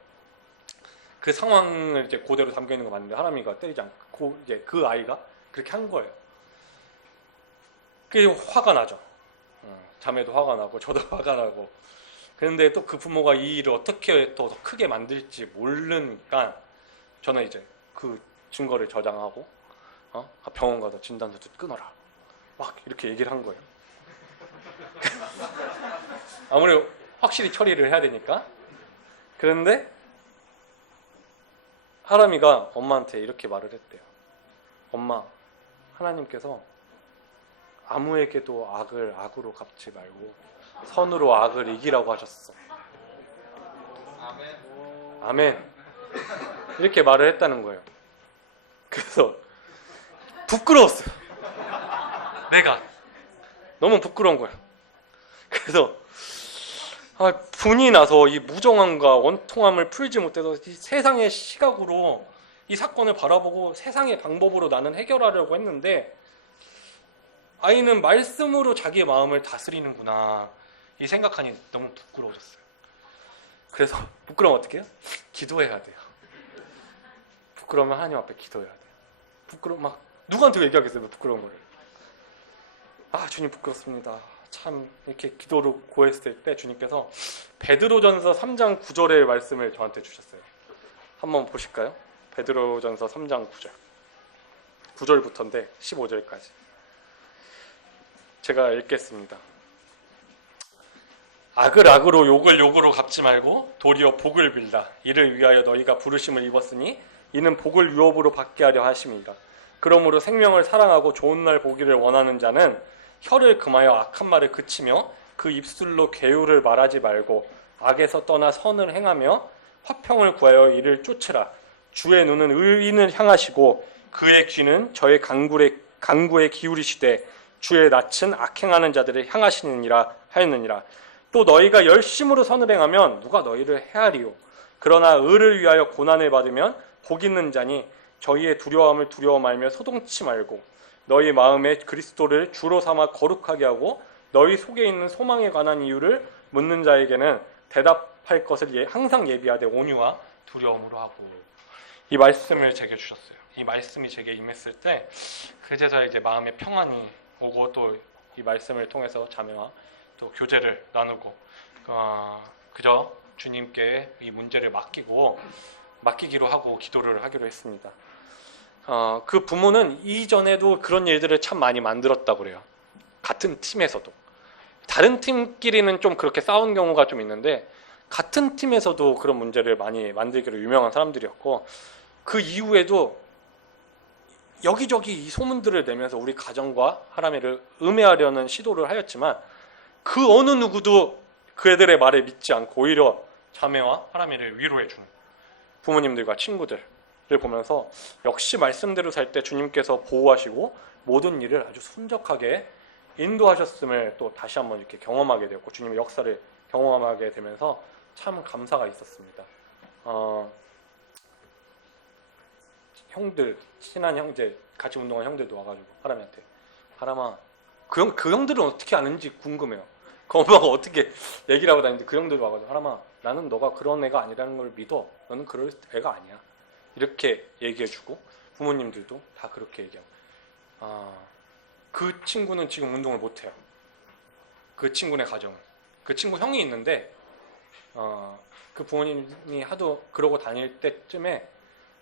그 상황을 이제 그대로 담겨 있는 거 봤는데 하람이가 때리지 않고 이제 그 아이가 그렇게 한 거예요. 그게 화가 나죠. 자매도 화가 나고 저도 화가 나고. 그런데 또 그 부모가 이 일을 어떻게 더 크게 만들지 모르니까 저는 이제 그 증거를 저장하고 병원 가서 진단서도 끊어라 막 이렇게 얘기를 한 거예요. 아무래도 확실히 처리를 해야 되니까. 그런데 하람이가 엄마한테 이렇게 말을 했대요. 엄마, 하나님께서 아무에게도 악을 악으로 갚지 말고 선으로 악을 이기라고 하셨어. 아멘. 이렇게 말을 했다는 거예요. 그래서 부끄러웠어요. 내가 너무 부끄러운 거예요. 그래서 분이 나서 이 무정함과 원통함을 풀지 못해서 이 세상의 시각으로 이 사건을 바라보고 세상의 방법으로 나는 해결하려고 했는데 아이는 말씀으로 자기의 마음을 다스리는구나 이 생각하니 너무 부끄러워졌어요. 그래서 부끄러우면 어떻게 해요? 기도해야 돼요. 부끄러우면 하나님 앞에 기도해야 돼요. 막 누구한테 얘기하겠어요? 부끄러운 거를. 주님 부끄럽습니다. 참 이렇게 기도로 구했을 때 주님께서 베드로전서 3장 9절의 말씀을 저한테 주셨어요. 한번 보실까요? 베드로전서 3장 9절. 9절부터인데 15절까지. 제가 읽겠습니다. 악을 악으로 욕을 욕으로 갚지 말고 도리어 복을 빌다. 이를 위하여 너희가 부르심을 입었으니 이는 복을 유업으로 받게 하려 하심이라. 그러므로 생명을 사랑하고 좋은 날 보기를 원하는 자는 혀를 금하여 악한 말을 그치며 그 입술로 괴유를 말하지 말고 악에서 떠나 선을 행하며 화평을 구하여 이를 쫓으라. 주의 눈은 의인을 향하시고 그의 귀는 저의 간구에 기울이시되 주의 낯은 악행하는 자들을 향하시느니라 하였느니라. 또 너희가 열심으로 선을 행하면 누가 너희를 헤아리요. 그러나 의를 위하여 고난을 받으면 복 있는 자니 저희의 두려움을 두려워 말며 소동치 말고 너희 마음에 그리스도를 주로 삼아 거룩하게 하고 너희 속에 있는 소망에 관한 이유를 묻는 자에게는 대답할 것을 항상 예비하되 온유와 두려움으로 하고. 이 말씀을 제게 주셨어요. 이 말씀이 제게 임했을 때 그제서야 이제 마음의 평안이 오고 또 이 말씀을 통해서 자매와 또 교제를 나누고 그저 주님께 이 문제를 맡기기로 하고 기도를 하기로 했습니다. 그 부모는 이전에도 그런 일들을 참 많이 만들었다고 그래요. 같은 팀에서도. 다른 팀끼리는 좀 그렇게 싸운 경우가 좀 있는데 같은 팀에서도 그런 문제를 많이 만들기로 유명한 사람들이었고 그 이후에도 여기저기 이 소문들을 내면서 우리 가정과 하람이를 음해하려는 시도를 하였지만 그 어느 누구도 그 애들의 말을 믿지 않고 오히려 자매와 하람이를 위로해주는 부모님들과 친구들을 보면서 역시 말씀대로 살 때 주님께서 보호하시고 모든 일을 아주 순적하게 인도하셨음을 또 다시 한번 이렇게 경험하게 되었고 주님의 역사를 경험하게 되면서 참 감사가 있었습니다. 형들, 친한 형제, 같이 운동한 형들도 와가지고 하람이한테 하람아 그 형들은 어떻게 아는지 궁금해요. 그 엄마가 어떻게 얘기를 하고 다니는데 그 형들도 와가지고 하람아 나는 너가 그런 애가 아니라는 걸 믿어. 너는 그럴 애가 아니야. 이렇게 얘기해주고 부모님들도 다 그렇게 얘기하고 그 친구는 지금 운동을 못해요. 그 친구네 가정은. 그 친구 형이 있는데 그 부모님이 하도 그러고 다닐 때쯤에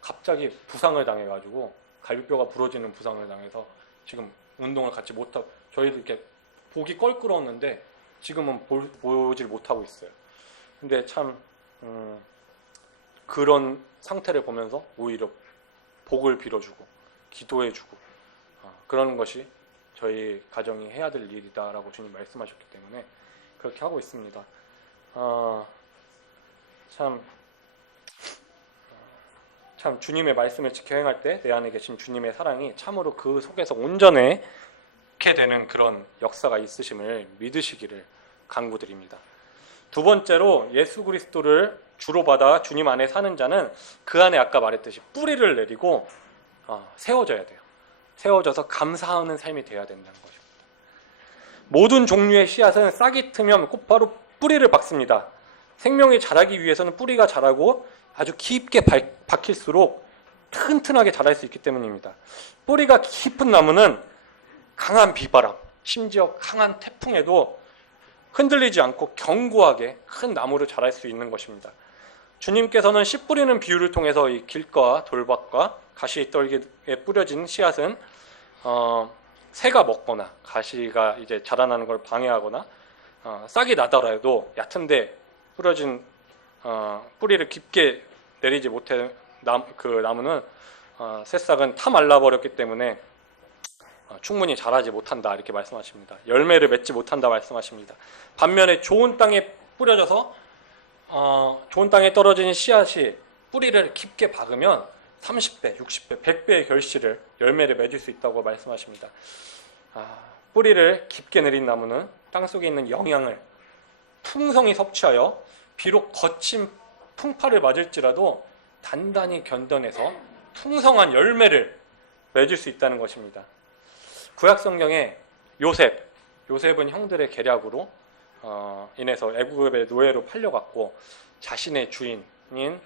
갑자기 부상을 당해가지고 갈비뼈가 부러지는 부상을 당해서 지금 운동을 같이 못하고 저희도 이렇게 보기 껄끄러웠는데 지금은 보질 못하고 있어요. 근데 참 그런 상태를 보면서 오히려 복을 빌어주고 기도해주고 그런 것이 저희 가정이 해야 될 일이다라고 주님 말씀하셨기 때문에 그렇게 하고 있습니다. 참 주님의 말씀을 지켜 행할 때 내 안에 계신 주님의 사랑이 참으로 그 속에서 온전하게 되는 그런 역사가 있으심을 믿으시기를 간구드립니다. 두 번째로 예수 그리스도를 주로 받아 주님 안에 사는 자는 그 안에 아까 말했듯이 뿌리를 내리고 세워져야 돼요. 세워져서 감사하는 삶이 되어야 된다는 것입니다. 모든 종류의 씨앗은 싹이 트면 곧바로 뿌리를 박습니다. 생명이 자라기 위해서는 뿌리가 자라고 아주 깊게 박힐수록 튼튼하게 자랄 수 있기 때문입니다. 뿌리가 깊은 나무는 강한 비바람, 심지어 강한 태풍에도 흔들리지 않고 견고하게 큰 나무를 자랄 수 있는 것입니다. 주님께서는 씨 뿌리는 비유를 통해서 이 길과 돌밭과 가시떨기에 뿌려진 씨앗은 새가 먹거나 가시가 이제 자라나는 걸 방해하거나 싹이 나더라도 얕은데 뿌려진 뿌리를 깊게 내리지 못해 그 나무는 새싹은 타 말라버렸기 때문에 충분히 자라지 못한다 이렇게 말씀하십니다. 열매를 맺지 못한다 말씀하십니다. 반면에 좋은 땅에 뿌려져서 좋은 땅에 떨어진 씨앗이 뿌리를 깊게 박으면 30배, 60배, 100배의 결실을 열매를 맺을 수 있다고 말씀하십니다. 뿌리를 깊게 내린 나무는 땅속에 있는 영양을 풍성히 섭취하여 비록 거친 풍파를 맞을지라도 단단히 견뎌내서 풍성한 열매를 맺을 수 있다는 것입니다. 구약 성경에 요셉은 형들의 계략으로 인해서 애굽의 노예로 팔려갔고 자신의 주인인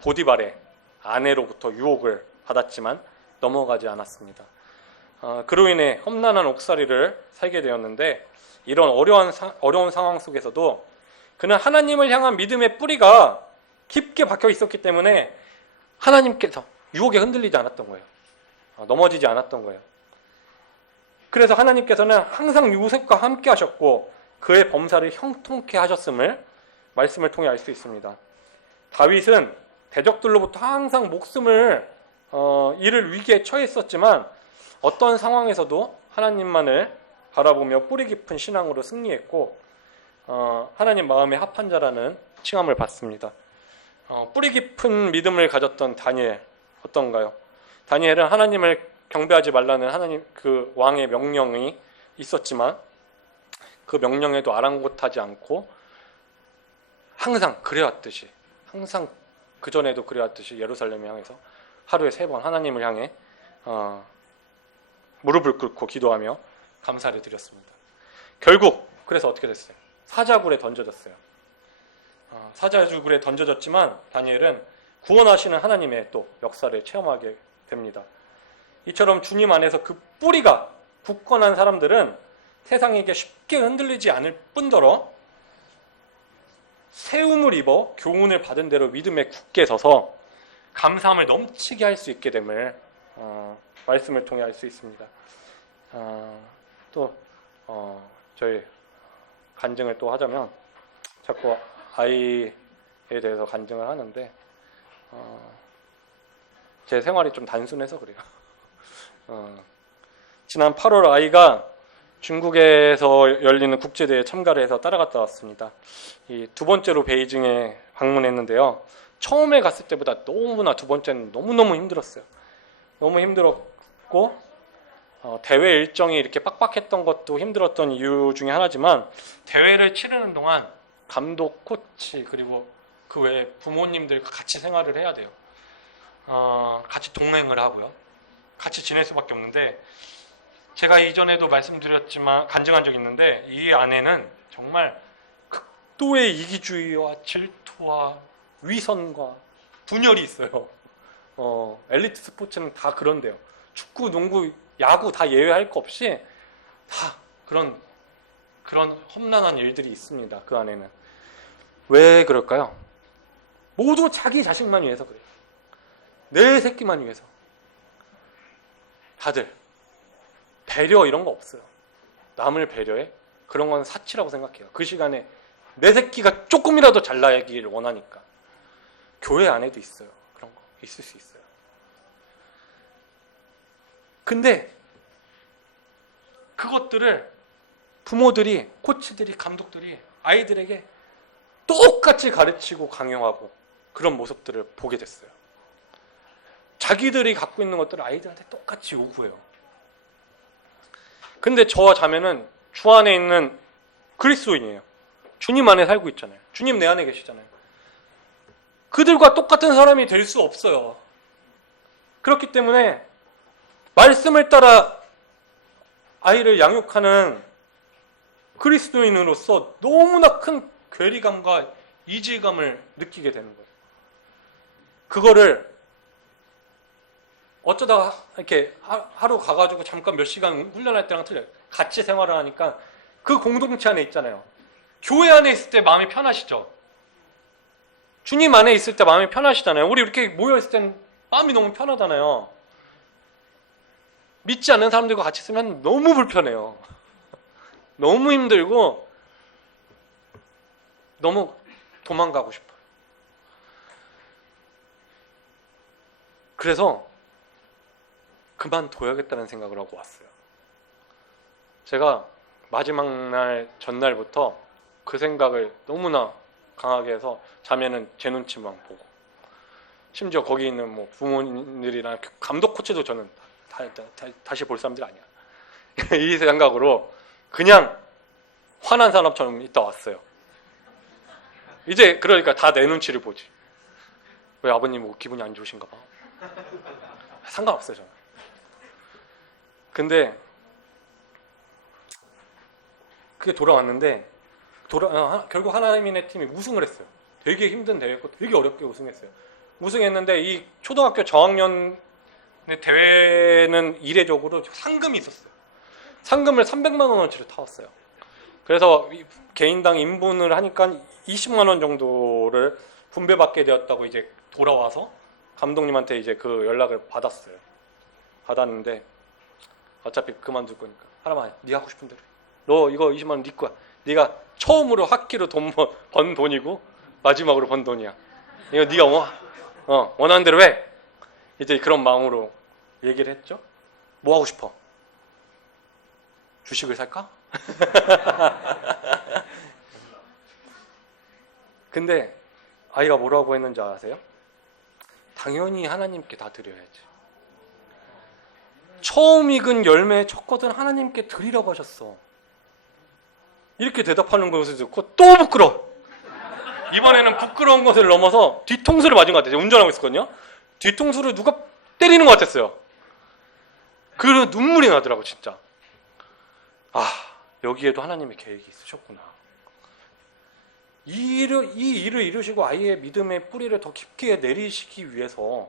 보디발의 아내로부터 유혹을 받았지만 넘어가지 않았습니다. 그로 인해 험난한 옥살이를 살게 되었는데 이런 어려운 상황 속에서도 그는 하나님을 향한 믿음의 뿌리가 깊게 박혀 있었기 때문에 하나님께서 유혹에 흔들리지 않았던 거예요. 넘어지지 않았던 거예요. 그래서 하나님께서는 항상 요셉과 함께 하셨고 그의 범사를 형통케 하셨음을 말씀을 통해 알 수 있습니다. 다윗은 대적들로부터 항상 목숨을 잃을 위기에 처했었지만 어떤 상황에서도 하나님만을 바라보며 뿌리 깊은 신앙으로 승리했고 하나님 마음에 합한 자라는 칭함을 받습니다. 뿌리 깊은 믿음을 가졌던 다니엘 어떤가요? 다니엘은 하나님을 경배하지 말라는 하나님 그 왕의 명령이 있었지만 그 명령에도 아랑곳하지 않고 항상 그래왔듯이 항상 그전에도 그래왔듯이 예루살렘을 향해서 하루에 3번 하나님을 향해 무릎을 꿇고 기도하며 감사를 드렸습니다. 결국 그래서 어떻게 됐어요? 사자굴에 던져졌어요. 사자굴에 던져졌지만 다니엘은 구원하시는 하나님의 또 역사를 체험하게 됩니다. 이처럼 주님 안에서 그 뿌리가 굳건한 사람들은 세상에게 쉽게 흔들리지 않을 뿐더러 세움을 입어 교훈을 받은 대로 믿음에 굳게 서서 감사함을 넘치게 할 수 있게 됨을 말씀을 통해 알 수 있습니다. 또 저희 간증을 또 하자면 자꾸 아이에 대해서 간증을 하는데 제 생활이 좀 단순해서 그래요. 지난 8월 아이가 중국에서 열리는 국제대회에 참가를 해서 따라갔다 왔습니다. 이 두 번째로 베이징에 방문했는데요. 처음에 갔을 때보다 너무나 두 번째는 너무너무 힘들었어요. 너무 힘들었고 대회 일정이 이렇게 빡빡했던 것도 힘들었던 이유 중에 하나지만 대회를 치르는 동안 감독, 코치 그리고 그 외에 부모님들과 같이 생활을 해야 돼요. 같이 동행을 하고요. 같이 지낼 수밖에 없는데 제가 이전에도 말씀드렸지만 간증한 적이 있는데 이 안에는 정말 극도의 이기주의와 질투와 위선과 분열이 있어요. 엘리트 스포츠는 다 그런데요. 축구, 농구, 야구 다 예외할 거 없이 다 그런 험난한 일들이 있습니다. 그 안에는. 왜 그럴까요? 모두 자기 자식만 위해서 그래요. 내 새끼만 위해서. 다들 배려 이런 거 없어요. 남을 배려해? 그런 건 사치라고 생각해요. 그 시간에 내 새끼가 조금이라도 잘나기를 원하니까. 교회 안에도 있어요. 그런 거 있을 수 있어요. 근데 그것들을 부모들이, 코치들이, 감독들이 아이들에게 똑같이 가르치고 강요하고 그런 모습들을 보게 됐어요. 자기들이 갖고 있는 것들을 아이들한테 똑같이 요구해요. 근데 저와 자매는 주 안에 있는 그리스도인이에요. 주님 안에 살고 있잖아요. 주님 내 안에 계시잖아요. 그들과 똑같은 사람이 될 수 없어요. 그렇기 때문에 말씀을 따라 아이를 양육하는 그리스도인으로서 너무나 큰 괴리감과 이질감을 느끼게 되는 거예요. 그거를 어쩌다가 이렇게 하루 가가지고 잠깐 몇 시간 훈련할 때랑 틀려요. 같이 생활을 하니까 그 공동체 안에 있잖아요. 교회 안에 있을 때 마음이 편하시죠? 주님 안에 있을 때 마음이 편하시잖아요. 우리 이렇게 모여있을 때는 마음이 너무 편하잖아요. 믿지 않는 사람들과 같이 있으면 너무 불편해요. 너무 힘들고 너무 도망가고 싶어요. 그래서 그만둬야겠다는 생각을 하고 왔어요. 제가 마지막 날 전날부터 그 생각을 너무나 강하게 해서 자매는 제 눈치만 보고 심지어 거기 있는 뭐 부모님들이랑 감독 코치도 저는 다시 볼 사람들이 아니야. 이 생각으로 그냥 화난 사람처럼 있다 왔어요. 이제 그러니까 다 내 눈치를 보지. 왜 아버님 뭐 기분이 안 좋으신가 봐. 상관없어요 저는. 근데 그게 돌아왔는데 결국 하나님의 팀이 우승을 했어요. 되게 힘든 대회였고 되게 어렵게 우승했어요. 우승했는데 이 초등학교 저학년 대회는 이례적으로 상금이 있었어요. 상금을 300만 원어치를 타왔어요. 그래서 개인당 인분을 하니까 20만 원 정도를 분배받게 되었다고 이제 돌아와서 감독님한테 이제 그 연락을 받았어요. 받았는데 어차피 그만둘 거니까 하나만 네가 하고 싶은 대로 해. 너 이거 20만 원 네 거야. 네가 처음으로 학기로 번 돈이고 마지막으로 번 돈이야. 이거 네가 원하는 대로 해. 이제 그런 마음으로 얘기를 했죠. 뭐 하고 싶어? 주식을 살까? 근데 아이가 뭐라고 했는지 아세요? 당연히 하나님께 다 드려야지. 처음 익은 열매의 첫 것은 하나님께 드리라고 하셨어. 이렇게 대답하는 것을 듣고 또 부끄러워. 이번에는 부끄러운 것을 넘어서 뒤통수를 맞은 것 같아요. 운전하고 있었거든요. 뒤통수를 누가 때리는 것 같았어요. 그 눈물이 나더라고 진짜. 아, 여기에도 하나님의 계획이 있으셨구나. 이 일을 이루시고 아이의 믿음의 뿌리를 더 깊게 내리시기 위해서,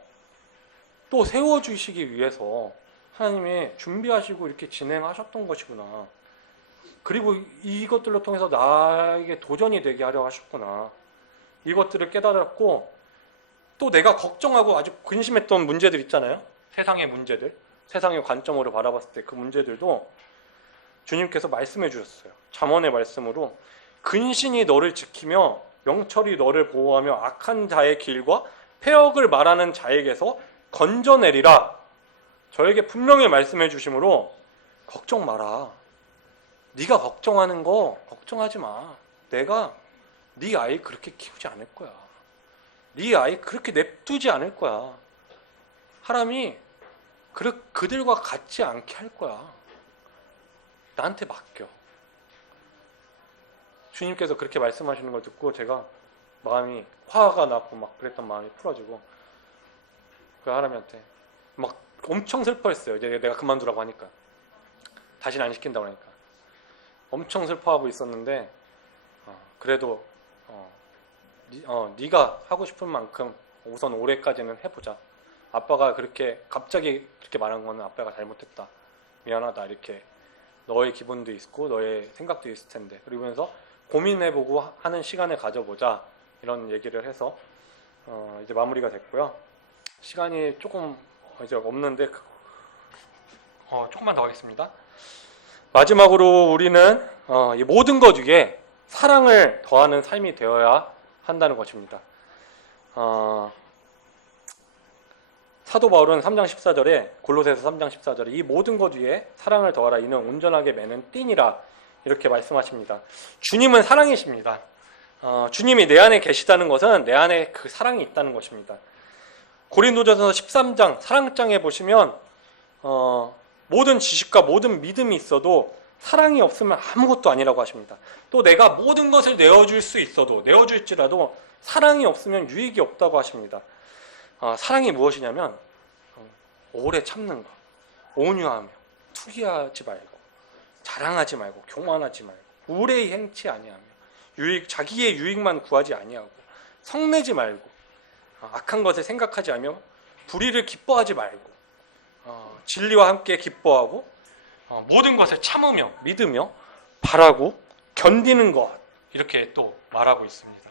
또 세워주시기 위해서 하나님이 준비하시고 이렇게 진행하셨던 것이구나. 그리고 이것들로 통해서 나에게 도전이 되게 하려 하셨구나. 이것들을 깨달았고, 또 내가 걱정하고 아주 근심했던 문제들 있잖아요. 세상의 문제들, 세상의 관점으로 바라봤을 때 그 문제들도 주님께서 말씀해 주셨어요. 잠언의 말씀으로 근신이 너를 지키며 명철이 너를 보호하며 악한 자의 길과 폐역을 말하는 자에게서 건져내리라. 저에게 분명히 말씀해 주심으로 걱정 마라. 네가 걱정하는 거 걱정하지 마. 내가 네 아이 그렇게 키우지 않을 거야. 네 아이 그렇게 냅두지 않을 거야. 하나님이 그들과 같지 않게 할 거야. 나한테 맡겨. 주님께서 그렇게 말씀하시는 걸 듣고 제가 마음이 화가 나고 막 그랬던 마음이 풀어지고, 그 하나님한테 막 엄청 슬퍼했어요. 이제 내가 그만두라고 하니까, 다시는 안 시킨다고 하니까 엄청 슬퍼하고 있었는데, 그래도 네가 하고 싶은 만큼 우선 올해까지는 해보자. 아빠가 그렇게 갑자기 그렇게 말한 거는 아빠가 잘못했다. 미안하다. 이렇게 너의 기분도 있고 너의 생각도 있을 텐데, 그러면서 고민해보고 하는 시간을 가져보자. 이런 얘기를 해서 이제 마무리가 됐고요. 시간이 조금 이제 없는데 조금만 더 하겠습니다. 마지막으로 우리는 이 모든 것 위에 사랑을 더하는 삶이 되어야 한다는 것입니다. 사도 바울은 3장 14절에, 골로새서 3장 14절에 이 모든 것 위에 사랑을 더하라. 이는 온전하게 매는 띠니라. 이렇게 말씀하십니다. 주님은 사랑이십니다. 주님이 내 안에 계시다는 것은 내 안에 그 사랑이 있다는 것입니다. 고린도전서 13장 사랑장에 보시면 모든 지식과 모든 믿음이 있어도 사랑이 없으면 아무것도 아니라고 하십니다. 또 내가 모든 것을 내어줄 수 있어도, 내어줄지라도 사랑이 없으면 유익이 없다고 하십니다. 사랑이 무엇이냐면 오래 참는 것, 온유하며 투기하지 말고 자랑하지 말고 교만하지 말고 우레히 행치 아니하며 자기의 유익만 구하지 아니하고 성내지 말고 악한 것을 생각하지 않으며 불의를 기뻐하지 말고 진리와 함께 기뻐하고 모든 것을 참으며 믿으며 바라고 견디는 것, 이렇게 또 말하고 있습니다.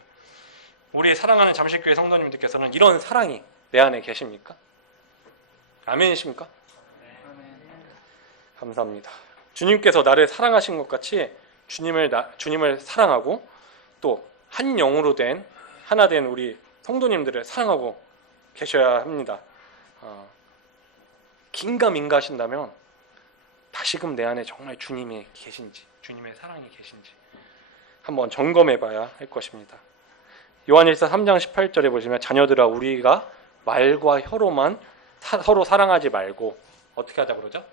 우리 사랑하는 잠실교회 성도님들께서는 이런 사랑이 내 안에 계십니까? 아멘이십니까? 감사합니다. 주님께서 나를 사랑하신 것 같이 주님을 사랑하고 또 한 영으로 된 하나 된 우리 성도님들을 사랑하고 계셔야 합니다. 긴가민가 하신다면 다시금 내 안에 정말 주님이 계신지, 주님의 사랑이 계신지 한번 점검해 봐야 할 것입니다. 요한일서 3장 18절에 보시면 자녀들아 우리가 말과 혀로만 서로 사랑하지 말고 어떻게 하자 그러죠?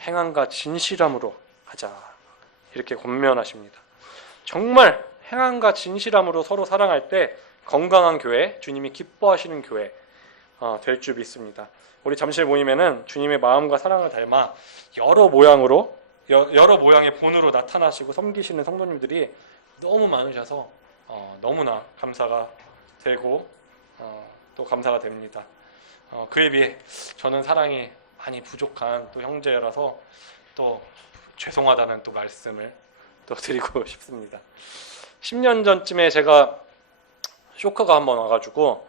행함과 진실함으로 하자. 이렇게 권면하십니다. 정말 행함과 진실함으로 서로 사랑할 때 건강한 교회, 주님이 기뻐하시는 교회, 될 줄 믿습니다. 우리 잠실 모임에는 주님의 마음과 사랑을 닮아 여러 모양의 본으로 나타나시고 섬기시는 성도님들이 너무 많으셔서 너무나 감사가 되고 또 감사가 됩니다. 그에 비해 저는 사랑이 많이 부족한 또 형제라서 또 죄송하다는 또 말씀을 또 드리고 싶습니다. 10년 전쯤에 제가 쇼크가 한번 와가지고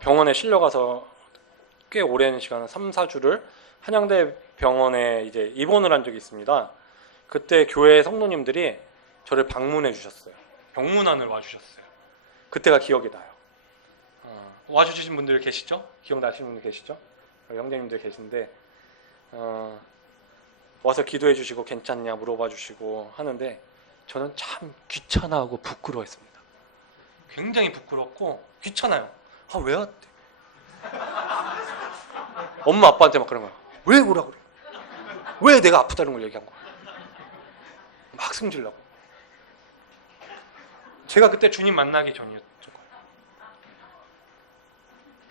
병원에 실려가서 꽤 오랜 시간 3, 4주를 한양대 병원에 이제 입원을 한 적이 있습니다. 그때 교회 성도님들이 저를 방문해 주셨어요. 병문안을 와주셨어요. 그때가 기억이 나요. 와주신 분들 계시죠? 기억나시는 분들 계시죠? 형제님들 계신데 와서 기도해 주시고 괜찮냐 물어봐 주시고 하는데 저는 참 귀찮아하고 부끄러워했습니다. 굉장히 부끄럽고 귀찮아요. 왜 왔대? 엄마 아빠한테 막 그런 거야. 왜 오라 그래? 왜 내가 아프다는 걸 얘기한 거야? 막 승질나고. 제가 그때 주님 만나기 전이었죠.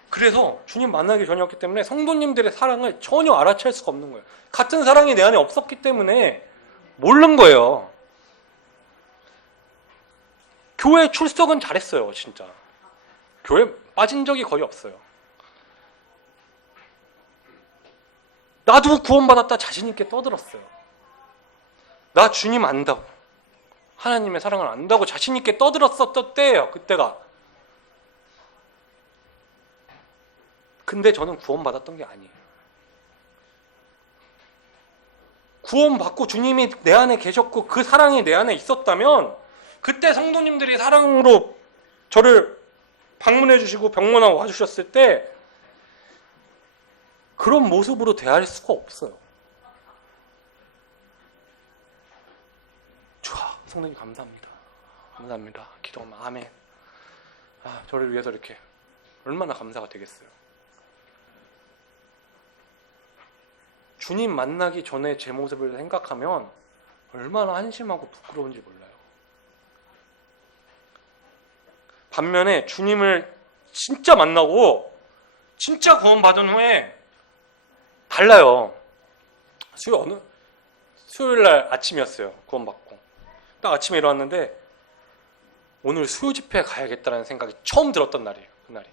그래서 주님 만나기 전이었기 때문에 성도님들의 사랑을 전혀 알아챌 수가 없는 거예요. 같은 사랑이 내 안에 없었기 때문에 모르는 거예요. 교회 출석은 잘했어요, 진짜. 교회 빠진 적이 거의 없어요. 나도 구원받았다 자신 있게 떠들었어요. 나 주님 안다고, 하나님의 사랑을 안다고 자신 있게 떠들었었던 때예요, 그때가. 근데 저는 구원받았던 게 아니에요. 구원받고 주님이 내 안에 계셨고 그 사랑이 내 안에 있었다면 그때 성도님들이 사랑으로 저를 방문해 주시고 병문안 와주셨을 때 그런 모습으로 대할 수가 없어요. 좋아, 성도님 감사합니다. 감사합니다. 기도하면 아멘. 저를 위해서 이렇게 얼마나 감사가 되겠어요. 주님 만나기 전에 제 모습을 생각하면 얼마나 한심하고 부끄러운지 몰라요. 반면에 주님을 진짜 만나고 진짜 구원받은 후에 달라요. 수요일날 아침이었어요. 구원받고 딱 아침에 일어났는데 오늘 수요 집회 가야겠다는 생각이 처음 들었던 날이에요. 그날이.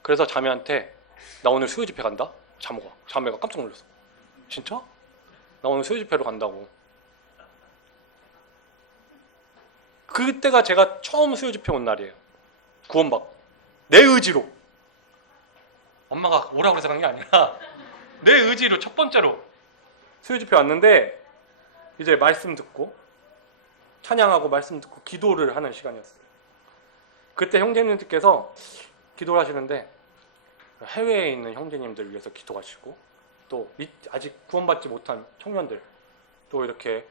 그래서 자매한테 나 오늘 수요 집회 간다? 자매가 깜짝 놀랐어. 진짜? 나 오늘 수요 집회로 간다고. 그때가 제가 처음 수요 집회 온 날이에요. 구원받고 내 의지로. 엄마가 오라고 해서 간 게 아니라 내 의지로 첫 번째로 수요 집회 왔는데 이제 말씀 듣고 찬양하고 말씀 듣고 기도를 하는 시간이었어요. 그때 형제님들께서 기도를 하시는데 해외에 있는 형제님들을 위해서 기도하시고 또 아직 구원받지 못한 청년들 또 이렇게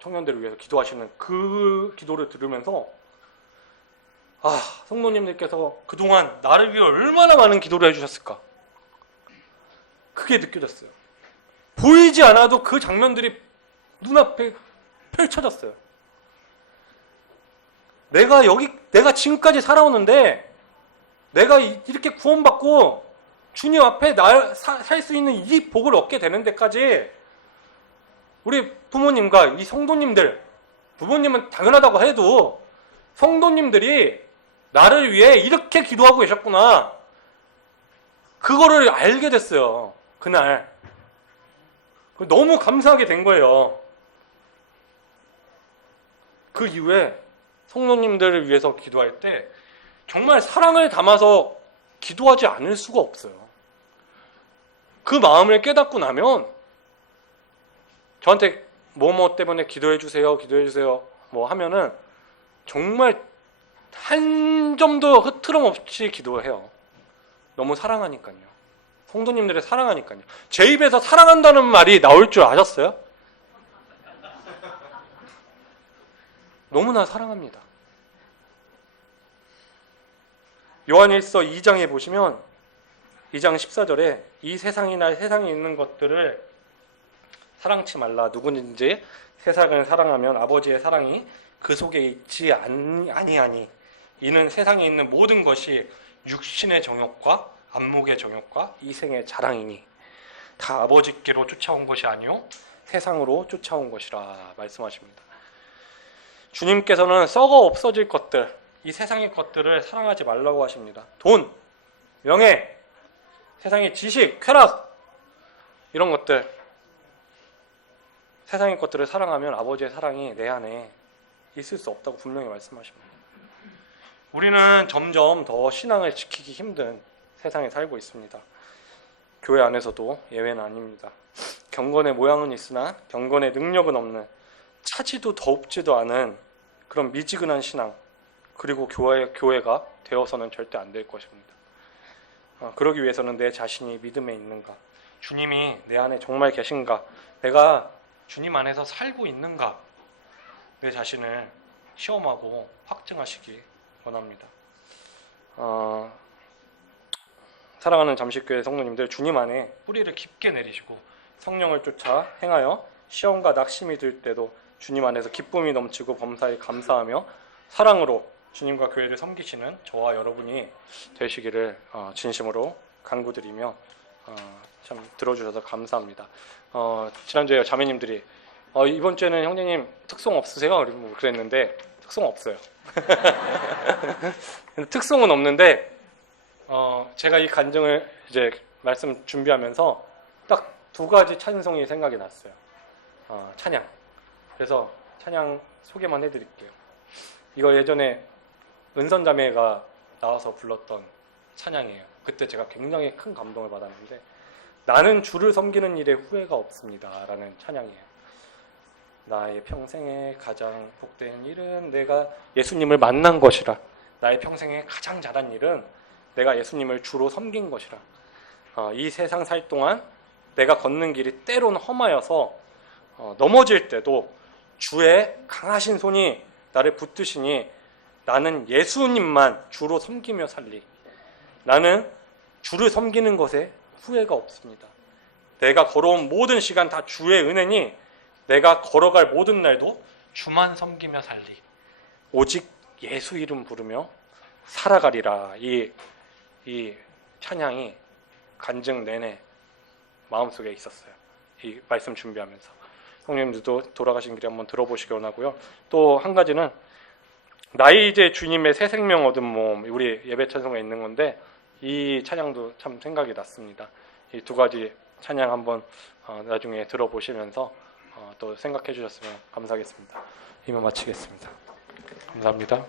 청년들을 위해서 기도하시는 그 기도를 들으면서 성도님들께서 그동안 나를 위해 얼마나 많은 기도를 해주셨을까 그게 느껴졌어요. 보이지 않아도 그 장면들이 눈앞에 펼쳐졌어요. 내가 지금까지 살아오는데 내가 이렇게 구원받고 주님 앞에 살 수 있는 이 복을 얻게 되는 데까지 우리 부모님과 이 성도님들, 부모님은 당연하다고 해도 성도님들이 나를 위해 이렇게 기도하고 계셨구나. 그거를 알게 됐어요. 그날. 너무 감사하게 된 거예요. 그 이후에 성도님들을 위해서 기도할 때 정말 사랑을 담아서 기도하지 않을 수가 없어요. 그 마음을 깨닫고 나면 저한테 뭐뭐 때문에 기도해 주세요 뭐 하면은 정말 한 점도 흐트럼 없이 기도해요. 너무 사랑하니까요. 성도님들을 사랑하니까요. 제 입에서 사랑한다는 말이 나올 줄 아셨어요? 너무나 사랑합니다. 요한일서 2장에 보시면 2장 14절에 이 세상이나 세상에 있는 것들을 사랑치 말라. 누구든지 세상을 사랑하면 아버지의 사랑이 그 속에 있지 아니하니 이는 세상에 있는 모든 것이 육신의 정욕과 안목의 정욕과 이생의 자랑이니 다 아버지께로 쫓아온 것이 아니요 세상으로 쫓아온 것이라 말씀하십니다. 주님께서는 썩어 없어질 것들, 이 세상의 것들을 사랑하지 말라고 하십니다. 돈, 명예, 세상의 지식, 쾌락, 이런 것들, 세상의 것들을 사랑하면 아버지의 사랑이 내 안에 있을 수 없다고 분명히 말씀하십니다. 우리는 점점 더 신앙을 지키기 힘든 세상에 살고 있습니다. 교회 안에서도 예외는 아닙니다. 경건의 모양은 있으나 경건의 능력은 없는, 차지도 더웁지도 않은 그런 미지근한 신앙, 그리고 교회가 되어서는 절대 안 될 것입니다. 그러기 위해서는 내 자신이 믿음에 있는가, 주님이 내 안에 정말 계신가, 내가 주님 안에서 살고 있는가, 내 자신을 시험하고 확증하시기 원합니다. 사랑하는 잠식교회 성도님들, 주님 안에 뿌리를 깊게 내리시고 성령을 쫓아 행하여 시험과 낙심이 들 때도 주님 안에서 기쁨이 넘치고 범사에 감사하며 사랑으로 주님과 교회를 섬기시는 저와 여러분이 되시기를 진심으로 간구드리며 참 들어주셔서 감사합니다. 지난주에 자매님들이 이번 주에는 형제님 특송 없으세요? 그랬는데 특송 없어요. 특송은 없는데 제가 이 간증을 이제 말씀 준비하면서 딱 두 가지 찬송이 생각이 났어요. 찬양. 그래서 찬양 소개만 해드릴게요. 이거 예전에 은선자매가 나와서 불렀던 찬양이에요. 그때 제가 굉장히 큰 감동을 받았는데, 나는 주를 섬기는 일에 후회가 없습니다 라는 찬양이에요. 나의 평생에 가장 복된 일은 내가 예수님을 만난 것이라. 나의 평생에 가장 잘한 일은 내가 예수님을 주로 섬긴 것이라. 이 세상 살 동안 내가 걷는 길이 때론 험하여서 넘어질 때도 주의 강하신 손이 나를 붙드시니 나는 예수님만 주로 섬기며 살리. 나는 주를 섬기는 것에 후회가 없습니다. 내가 걸어온 모든 시간 다 주의 은혜니 내가 걸어갈 모든 날도 주만 섬기며 살리. 오직 예수 이름 부르며 살아가리라. 이 찬양이 간증 내내 마음속에 있었어요. 이 말씀 준비하면서. 성령님들도 돌아가신 길에 한번 들어보시기 원하고요. 또 한 가지는 나의 이제 주님의 새 생명 얻은 몸, 우리 예배 찬송에 있는 건데 이 찬양도 참 생각이 났습니다. 이 두 가지 찬양 한번 나중에 들어보시면서 또 생각해 주셨으면 감사하겠습니다. 이만 마치겠습니다. 감사합니다.